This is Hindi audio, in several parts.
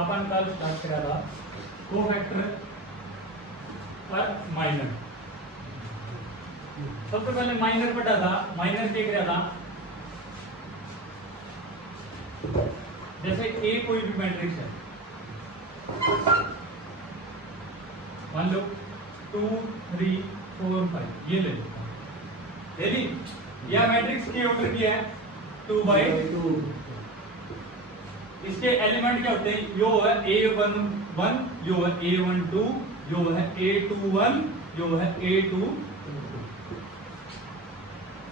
अपन कल स्टार्ट करा था कोफैक्टर और माइनर। सबसे पहले माइनर पढ़ा था। माइनर देख रहा था जैसे ए कोई भी मैट्रिक्स है, मान लो 2 3 4 5 ये ले लो, यदि यह मैट्रिक्स के ऑर्डर की है 2/2। इसके एलिमेंट क्या होते हैं? यो है A11, यो है A12, यो है A21, यो है A2।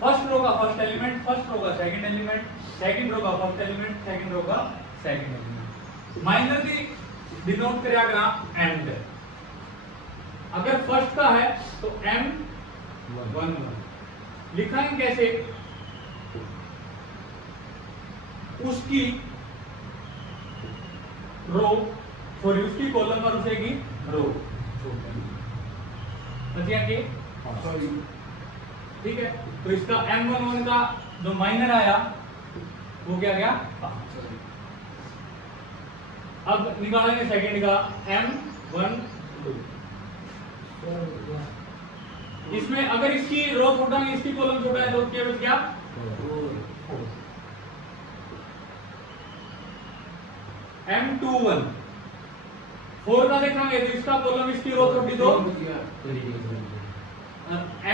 फर्स्ट रो का फर्स्ट एलिमेंट, फर्स्ट रो का सेकंड एलिमेंट, सेकंड रो का फर्स्ट एलिमेंट, सेकंड रो का सेकंड एलिमेंट। माइनर की डिनोट करेगा एंड। अगर फर्स्ट का है तो M11 लिखाएंगे कैसे? उसकी रो सॉरी उसकी कॉलम और उसेगी रो बचिया के सॉरी, ठीक है। तो इसका M11 का जो माइनर आया वो क्या गया? अब निकालेंगे सेकंड का M12। इसमें अगर इसकी रो छोटा है इसकी कॉलम छोटा है तो क्या बच गया? M21। 4 का देखेंगे तो इसका कॉलम इसकी रो छोटी तो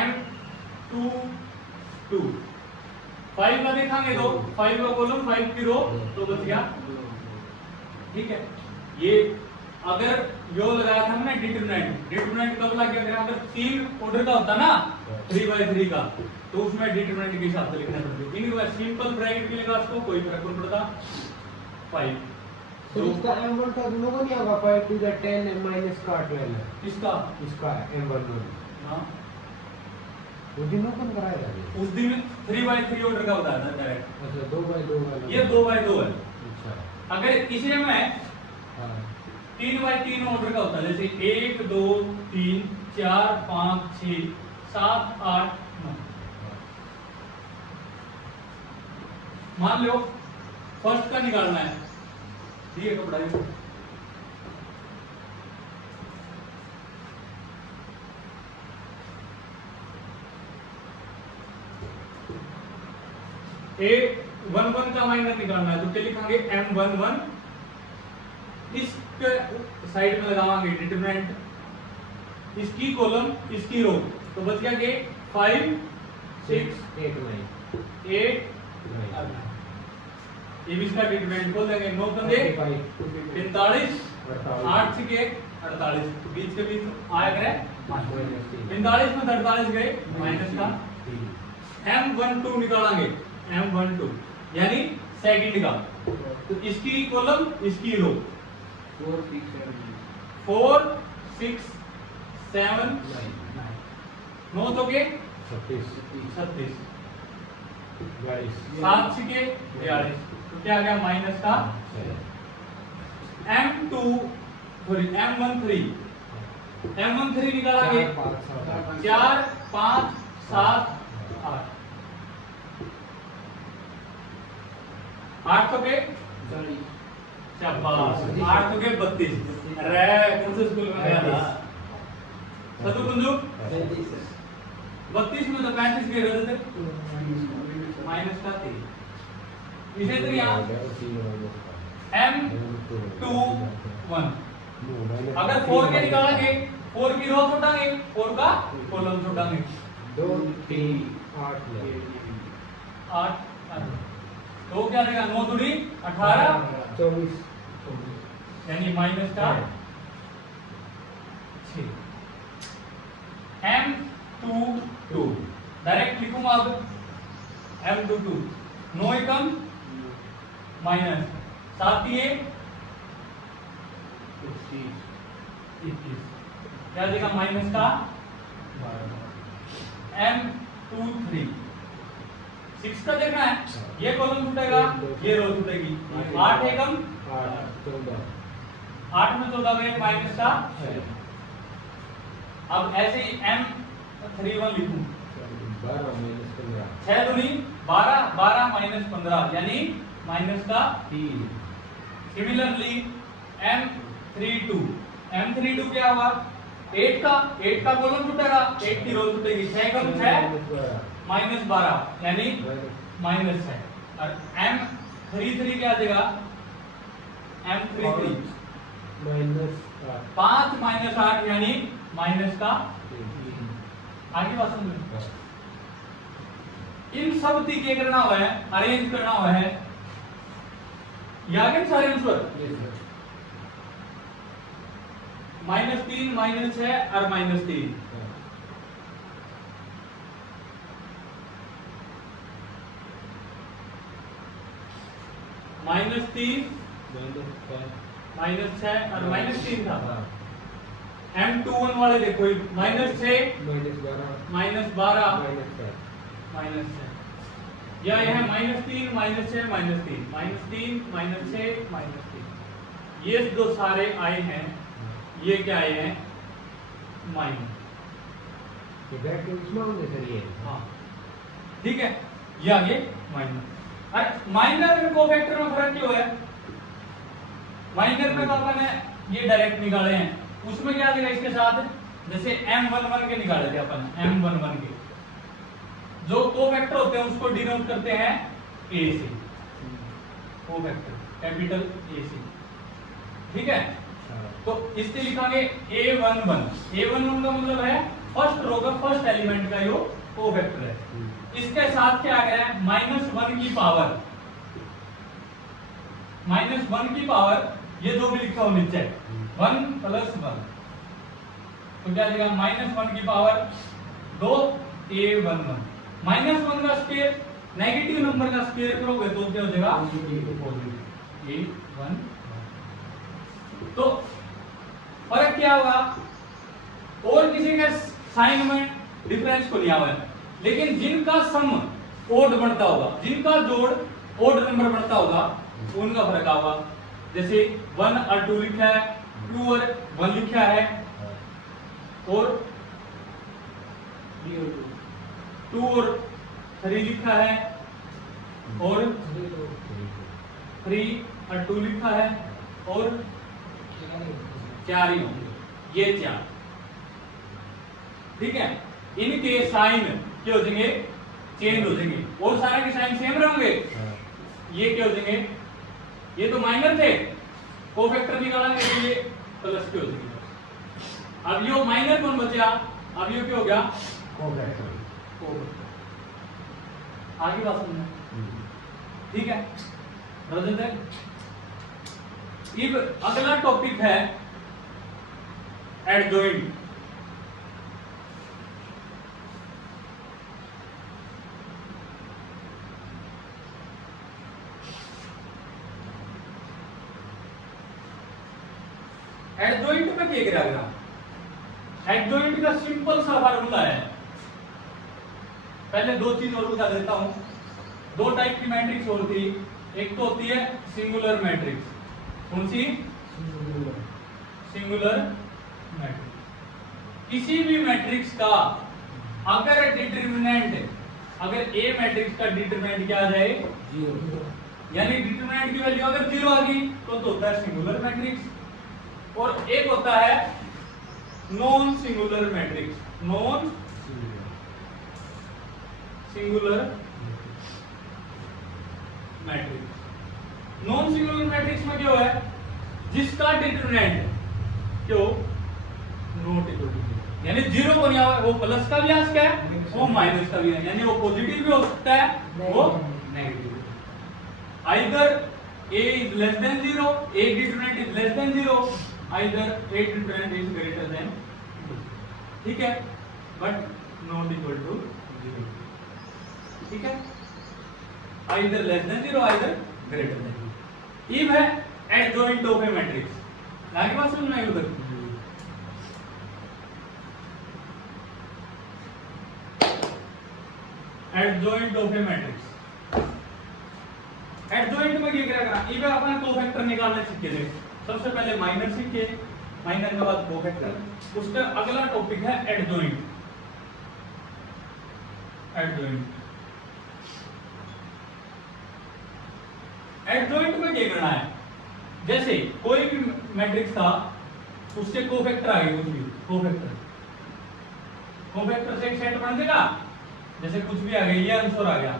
M22। 5 का देखेंगे तो 5 का कॉलम 5 की रो तो बच गया, ठीक है। ये अगर यो लगाया था हमने डिटरमिनेंट, डिटरमिनेंट कब लगा गया? अगर 3 ऑर्डर का होता ना 3/3 का तो उसमें डिटरमिनेंट के हिसाब से लिखना पड़ता। इनके बाद सिंपल ब्रैकेट के लिए उसको कोई फर्क नहीं पड़ता। 5 तो इसका M1 का दोनों को नहीं होगा 5 to the 10 minus का 12 है। इसका M11 हां वो दिनों कौन कराएगा? उस दिन 3/3 ऑर्डर का बताया था डायरेक्ट। अच्छा 2/2 वाला ये 2/2 है। अच्छा अगर इसी में 3/3 ऑर्डर का होता है, जैसे 1 2 3 4 5 6 7 8 9। मान लो फर्स्ट का निकालना है, ठीक है। कपड़ा A11 का माइनर निकालना है तो क्या लिखेंगे? M11। इस साइड में लगावांगे डिटरमिनेंट, इसकी कॉलम इसकी रो तो बच गया कि 5 6 8 9 8 ये भी इसका डिटरमिनेंट बोल देंगे। 9 पंजे 45 8 से 48 बीच के बीच आया करे 45 में 48 गए माइनस का M12 निकालेंगे। M12 यानी सेकंड का तो इसकी कॉलम इसकी रो 4 6 7 9 तो के 36 7 से के 42 तो क्या आ गया? माइनस का M13 निकालेंगे 4 5 7 8 8 तो के 8 तो के 32। अरे कौन से स्कूल में गया था? सदु कुंजू 32 में तो 35 के रहते थे माइनस का 3। इसे तो यहाँ M21 अगर 4 के निकालेंगे 4 की रो छोटांगे 4 का कॉलम छोटांगे 2 3 8 8 तो क्या देगा? 9 दूनी 18 24 यानी माइनस का 6। M22 डायरेक्ट लिखूंगा अब M22 9 एकम माइनस 7 ये 21 क्या देगा? माइनस का 12। M23 6 का देखना है, ये कॉलम छूटेगा ये रो छूटेगी। 8 एकम 8 में 14 गए माइनस का 6। अब ऐसे ही M31 लिखूं 6 दूनी 12 12 माइनस 15 यानी माइनस का 3। सिमिलरली M32 M32 क्या हुआ 8 का कॉलम छूटेगा 8 की रो छूटेगी 6 कम 6 -12 यानी -6 और M33 क्या आ जाएगा M33 5 -8 यानी माइनस का आगे बात समझ इन सब ती के करना हुआ है अरेंज करना हुआ है याद है सारे आंसर -3 -6 और -3 -3 -6 और -3 था M21 वाले देखो -6 -12 -6 या यह है -3 -6 -3 -3 -6 -3 ये जो सारे आए हैं ये क्या आए हैं माइनस हाँ ठीक है ये आगे माइनस और माइनर में कोफैक्टर में फर्क क्यों है माइनर में तो अपन ये डायरेक्ट निकाले हैं उसमें क्या देगा इसके साथ जैसे M11 के निकाले थे अपन M11 के जो कोफैक्टर होते हैं उसको डिनोट करते हैं A से कोफैक्टर कैपिटल A से ठीक है तो इससे लिखांगे A11 का मतलब है फर्स्ट रो का फर्स्ट एलिमेंट का यो कोफैक्टर है इसके साथ क्या आ गया है -1 की पावर -1 की पावर ये जो भी लिखा हो नीचे 1 + 1 तो क्या देगा -1 की पावर 2 A11 -1 का स्क्वायर नेगेटिव नंबर का स्क्वायर करोगे तो क्या हो जाएगा A1 तो फर्क क्या होगा और किसी के साइन में डिफरेंस को लिया हुआ है लेकिन जिनका सम ओड बढ़ता होगा जिनका जोड़ ओड नंबर बढ़ता होगा उनका फर्क होगा जैसे 1 और 2 लिखा है 2 और 1 लिखा है और 2 और 3 लिखा है और 3 और 2 लिखा है और 4 ही होंगे ये 4 ठीक है इनके साइन क्या हो जाएंगे चेंज हो जाएंगे और सारे के साइन सेम रहेंगे ये क्या हो जाएंगे ये तो माइनर थे कोफैक्टर निकालने के लिए प्लस के हो जाएंगे अब यो माइनर कौन बचा अब यो क्या हो गया कोफैक्टर आगे बात समझना ठीक है अब अगला टॉपिक है एडजॉइंट एडजॉइंट में क्या करेगा एडजॉइंट का सिंपल सा फार्मूला है पहले दो चीज और बता देता हूं दो टाइप की मैट्रिक्स होती एक तो होती है सिंगुलर मैट्रिक्स कौन सी सिंगुलर मैट्रिक्स किसी भी मैट्रिक्स का अगर डिटरमिनेंट अगर ए मैट्रिक्स का डिटरमिनेंट क्या आ जाए 0 यानी डिटरमिनेंट की वैल्यू अगर 0 आ गई तो होता है सिंगुलर मैट्रिक्स और एक होता है non singular matrix non singular matrix non singular matrix में क्या है जिसका डिटरमिनेंट क्यों नॉट इक्वल टू यानी 0 को नहीं आया वो प्लस का भी आ सकता है वो माइनस का भी है यानी वो पॉजिटिव भी हो सकता है वो negative either a is less than 0 a determinant is less than 0 either a determinant is greater than 2 ठीक है बट नॉट इक्वल टू 0 ठीक है either less than 0 either greater than 2 if है adjoint of a matrix आगे बात समझ में आई उधर adjoint of a matrix adjoint में क्या करेगा इधर अपन कोफैक्टर निकालना सीखे थे सबसे पहले माइनर सीखे माइनर के बाद कोफैक्टर उसका अगला टॉपिक है एडजॉइंट एडजॉइंट एडजॉइंट में क्या करना है जैसे कोई भी मैट्रिक्स था उससे कोफैक्टर आ गए, कुछ भी कोफैक्टर से एक सेट बन देगा, जैसे कुछ भी आ गया, ये आंसर आ गया,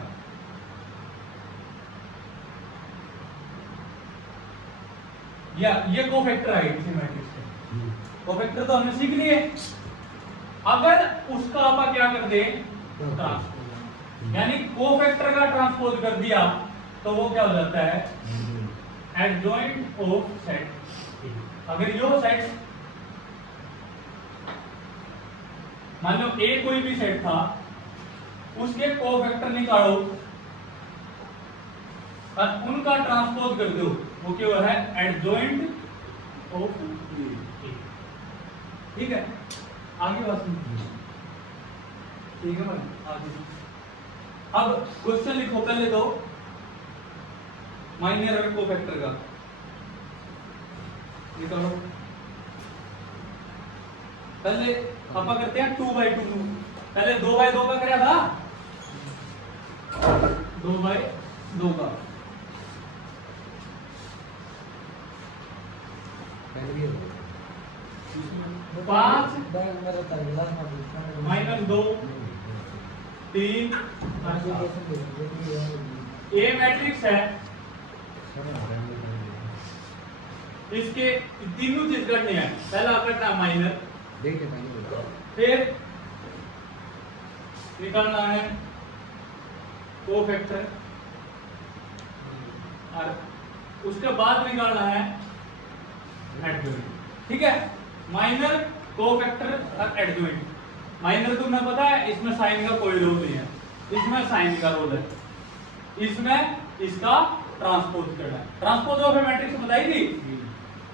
या ये कोफैक्टर आ गया किसी मैट्रिक्स से, कोफैक्टर तो हमने सीख लिए। अगर उसका आप क्या कर दे, ट्रांसपोज, यानी कोफैक्टर का ट्रांसपोज कर दिया तो वो क्या हो जाता है, एडजॉइंट ऑफ सेट। अगर यो सेट मान लो ए कोई भी सेट था, उसके कोफैक्टर निकालो और उनका ट्रांसपोज कर दो, वो क्या है, एडजॉइंट ऑफ ए। ठीक है, आगे बात सुनिए। ठीक है भाई, आगे अब क्वेश्चन लिखो पहले तो माइनर और कोफैक्टर का निकालो। पहले अपन करते हैं 2/2, पहले 2/2 का कराया था, 2/2 का पांच -2 3 ए मैट्रिक्स है, इसके तीनों चीज करनी है। पहला करना माइनर, फिर निकालना है कोफैक्टर और उसके बाद निकालना है एडजॉइंट। ठीक है, माइनर, कोफैक्टर और एडजॉइंट। माइनर तो तुम्हें पता है, इसमें साइन का कोई रोल नहीं है, इसमें साइन का रोल है, इसमें इसका ट्रांसपोज करना है। ट्रांसपोज ऑफ ए मैट्रिक्स बताई थी,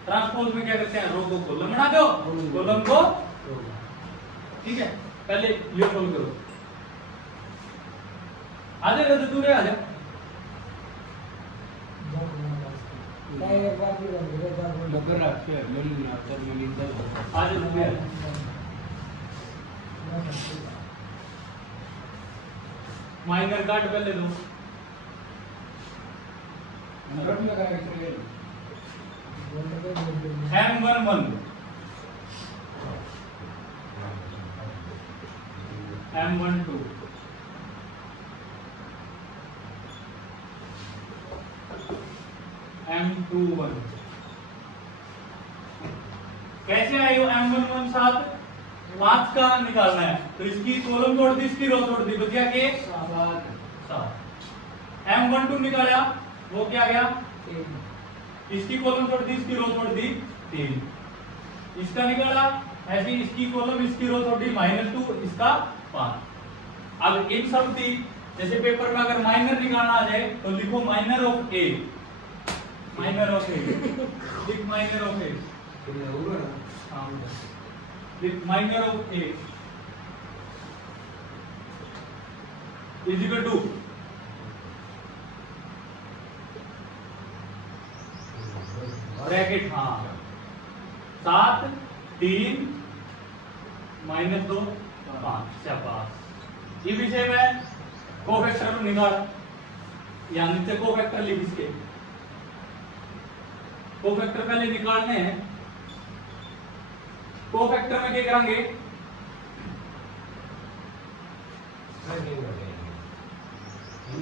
ट्रांसपोज में क्या करते हैं, रो को कॉलम बना दो, कॉलम को। ठीक है, पहले ये सोल्व करो, आ जाएगा तो दूर आ जा, माइनर काट पहले दो, M11 M12 M21। कैसे आई हो M11 7? 5 का निकालना है तो इसकी कॉलम तोड़ दी, इसकी रो तोड़ दी, बचा के 7। M12 निकाला, वो क्या गया, इसकी कॉलम तोड़ दी, इसकी रो तोड़ दी 3। इसका निकाला, ऐसे इसकी कॉलम इसकी रो तोड़ दी -2, इसका 5। अब इन सब थी, जैसे पेपर में अगर माइनर निकालना आ जाए तो लिखो minor of A, minor of A, लिख माइनर ऑफ ए, लिख minor of A is equal to bracket, हाँ 7 3 -2 5। शाबाश, ये विषय में कोफैक्टर निकाल, या नीचे कोफैक्टर लिख, इसके कोफैक्टर पहले निकालने हैं। कोफैक्टर में क्या करेंगे,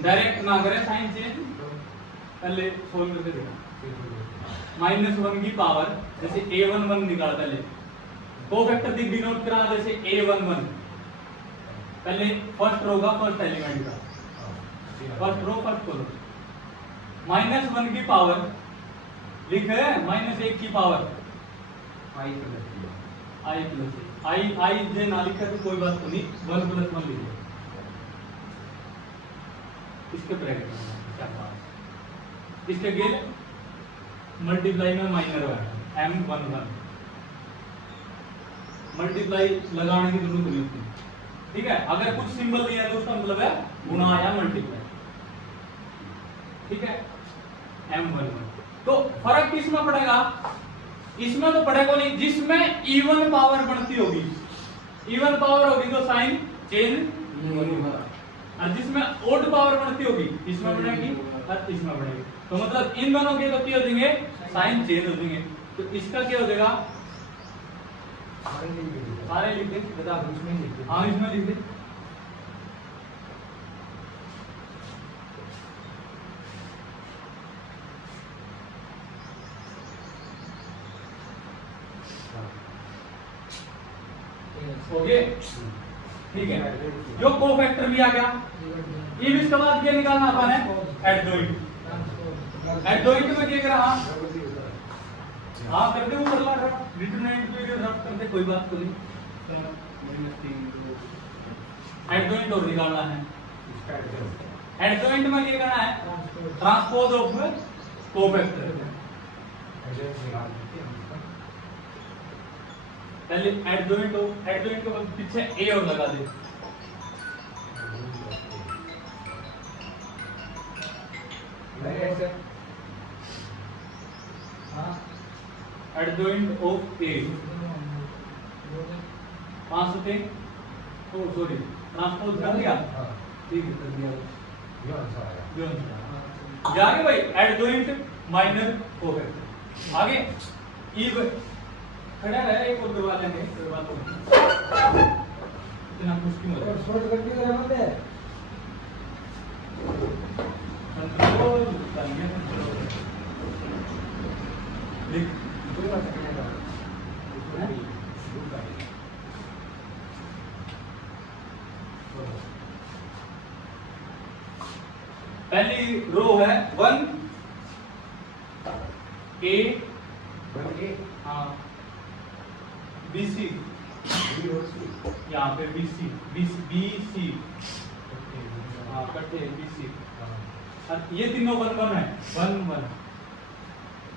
डायरेक्ट ना करें, साइन चेंज, पहले सोल्व करके देखो। -1 की पावर, जैसे A11 निकाल, पहले कोफैक्टर दिख डिनोट करा, जैसे A11 पहले फर्स्ट रो का फर्स्ट एलिमेंट का, फर्स्ट रो फर्स्ट कॉलम, -1 की पावर लिख है, -1 की पावर i जे ना लिखा तो कोई बात नहीं, 1 + 1 लिखो, इसके ब्रैकेट में, इसके गेल मल्टीप्लाई में माइनर है M11, मल्टीप्लाई लगाने की जरूरत नहीं होती। ठीक है, अगर कुछ सिंबल दिया है तो उसका मतलब है गुणा या मल्टीप्लाई। ठीक है, M11। तो फर्क किसमें पड़ेगा, इसमें तो पड़ेगा नहीं, जिसमें इवन पावर बढ़ती होगी, इवन पावर होगी तो साइन चेंज, और जिसमें ओड पावर बढ़ती होगी इसमें बढ़ेगी और इसमें बढ़ेगी। तो मतलब इन दोनों के तो क्या हो जाएंगे, साइन चेंज हो जाएंगे। तो इसका क्या हो जाएगा, सारे लिख दे, बता इसमें लिख दे, हाँ इसमें लिख दे। ओके ठीक है, जो कोफैक्टर भी आ गया। ये भी इसके बाद क्या निकालना अपन है, एडजॉइंट। एडजॉइंट में क्या करा, हाँ कर दे, वो कर ला डिटरमिनेंट पे रख कर दे, कोई बात तो नहीं। एडजॉइंट और निकालना है। एडजॉइंट में क्या करना है, ट्रांसपोज ऑफ कोफैक्टर। पहले एडजॉइंट के बाद पीछे ए और लगा दे। एडजॉइंट ऑफ ए 5 से, ओ सॉरी ट्रांसपोज कर दिया, ठीक है कर दिया, आगे भाई एडजॉइंट माइनर कोफैक्टर। आगे ई खड़ा है, एक और करवा लेंगे, कोई बात नहीं, इतना मुश्किल है। शॉर्ट कट भी करा मत है, कंट्रोल करने कंट्रोल लिख, कोई बात नहीं है। पहली रो है 1 A, हाँ BC, यहाँ पे BC, हाँ कट्टे BC, और ये तीनों 1 1 है, 1 1,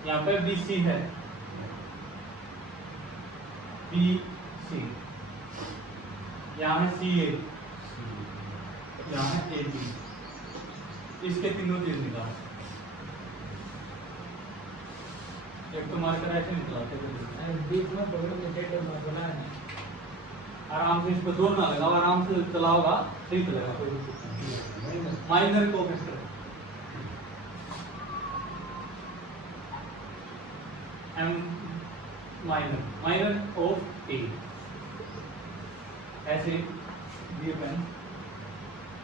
यहाँ पे BC है, BC, यहाँ है CA, यहाँ है AB, इसके तीनों चीज निकाल। एक तो मार्कर ऐसे निकलाते हैं, बीच में बना है, आराम से इस पर जोर ना लगाओ, आराम से चलाओगा सही चलेगा, कोई दिक्कत नहीं। Minor cofactor M minor of A, ऐसे ये पेन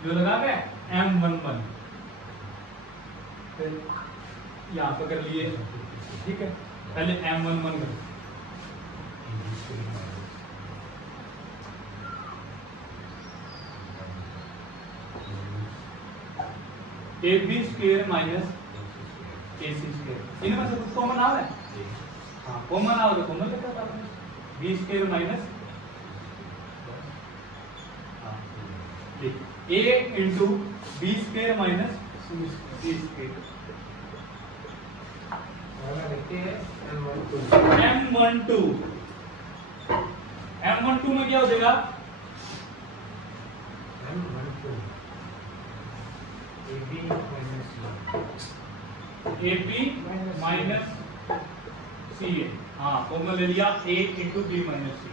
जो लगा के M11, फिर यहाँ पे कर लिए, ठीक है। पहले M11 कर, AB square minus AC square, इनमें से कुछ कॉमन आ रहा है, हाँ कॉमन आ रहा है, कॉमन लेकर आता है B square minus A into B square minus C square, M12 में क्या हो जाएगा, AB माइनस CA, हाँ कॉमन ले लिया, A into B minus C,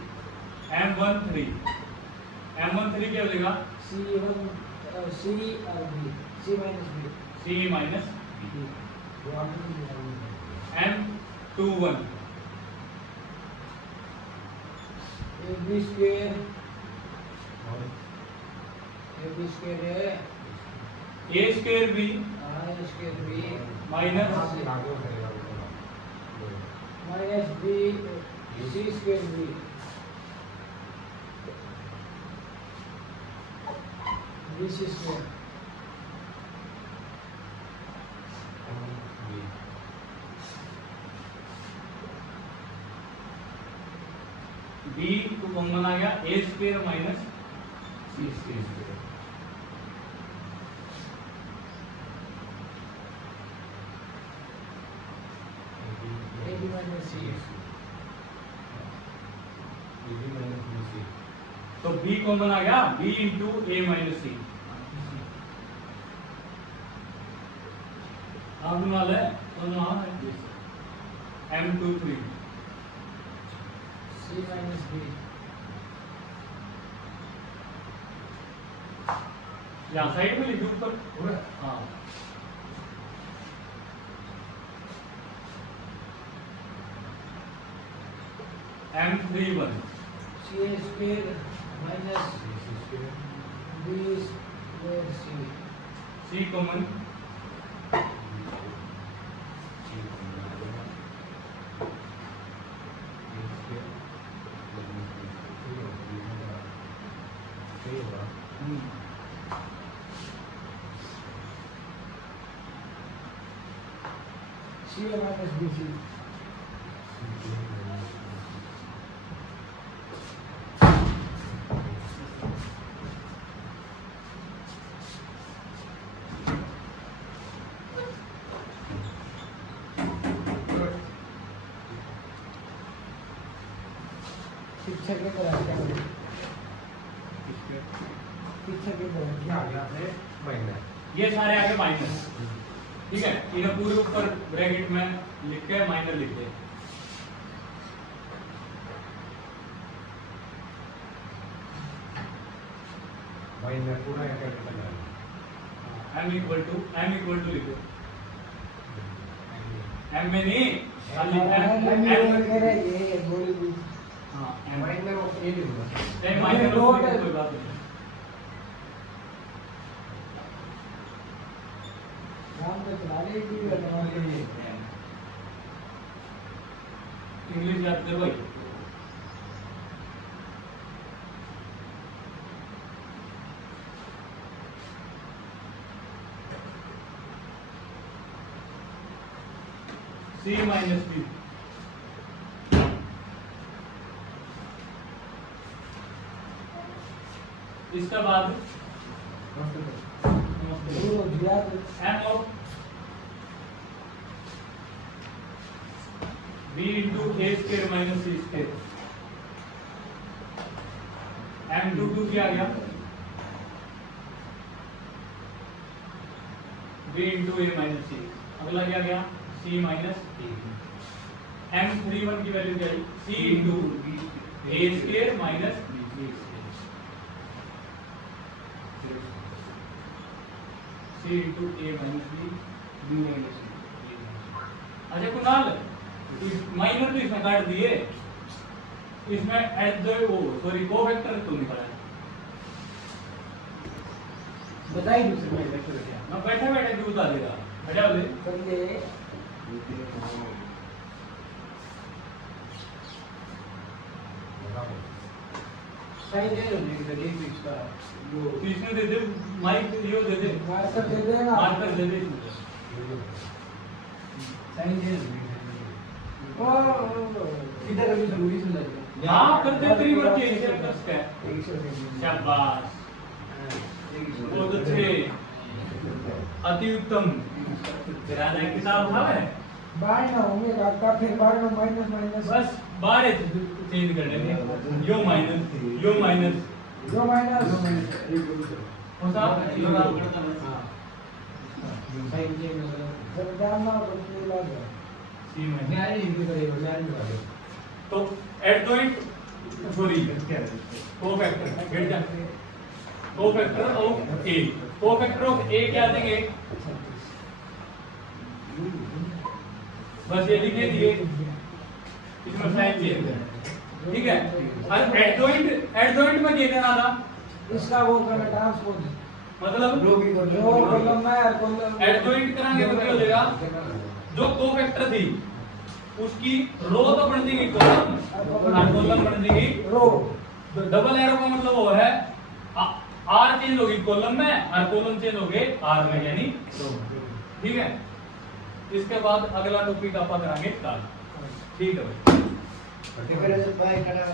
M13 क्या हो जाएगा, C minus B, M21 AB square है, A square B minus B, C square B, BC square, B को कॉमन आ गया, A square minus C square, तो B कॉमन आ गया, B into A minus C, अब वाला है M23 C माइनस B, यहाँ साइड में लिख दो ऊपर, हाँ M31 C square minus B square C. C common C minus BC. पीछे की तरह क्या करें? पीछे की तरह क्या आ गया है माइनस। ये सारे आगे माइनस ठीक है इन्हें पूरे ऊपर ब्रैकेट में लिख के माइनर लिख दे माइनस पूरा कैपिटल है। m इक्वल टू लिखो m में नहीं खाली m ये गोली हाँ माइनर ऑफ ए लिखूंगा। नहीं माइनर कोई बात नहीं नाम तो चला ले की हमारे लिए इंग्लिश याद कर भाई C माइनस B इसका बाद m of b into a square minus c square m into क्या आ गया b into a minus c अगला क्या गया c minus d m31 की वैल्यू क्या आई c into a square minus b square c into a minus b minus c अच्छा कुणाल माइनर तो इसमें काट दिए इसमें at the oh sorry cofactor तो निकला है बताइए दूसरे में वेक्टर क्या मैं बैठे बैठे भी बता देगा बढ़िया बोले चलिए साइन दे दो ये फिक्स का वो तो इसमें दे दे माइक यो दे दे मार्कर दे देगा मार्कर दे दे साइन दे दो ओ इधर अभी जरूरी सुन लगे हां कर दे तेरी मर्जी ऐसे कस के शाबाश बहुत अच्छे अति उत्तम तेरा नया किताब उठावे बाय ना होंगे का फिर बार में माइनस माइनस बस बाहर चेंज कर देंगे यो माइनस जो माइनस होता साइन चेंज जब जानना हो तो ये लग जाए सी में न्याय इनके करेगा न्याय में करेगा तो एडजॉइंट सॉरी कोफैक्टर गेट जा cofactor of A cofactor of A क्या देंगे बस ये लिखे दिए इसमें साइन चेंज ठीक है और एडजॉइंट में क्या देना था इसका वो करना ट्रांसपोज मतलब जो कॉलम में और कॉलम एडजॉइंट कराएंगे तो क्या हो जाएगा जो कोफैक्टर थी उसकी रो तो बन देगी कॉलम और कॉलम बन देगी रो डबल एरो का मतलब वो है आर चेंज होगी कॉलम में और कॉलम चेंज होगे आर में यानी ठीक है इसके बाद अगला टॉपिक आप कराएंगे काल ठीक है भाई बाय करा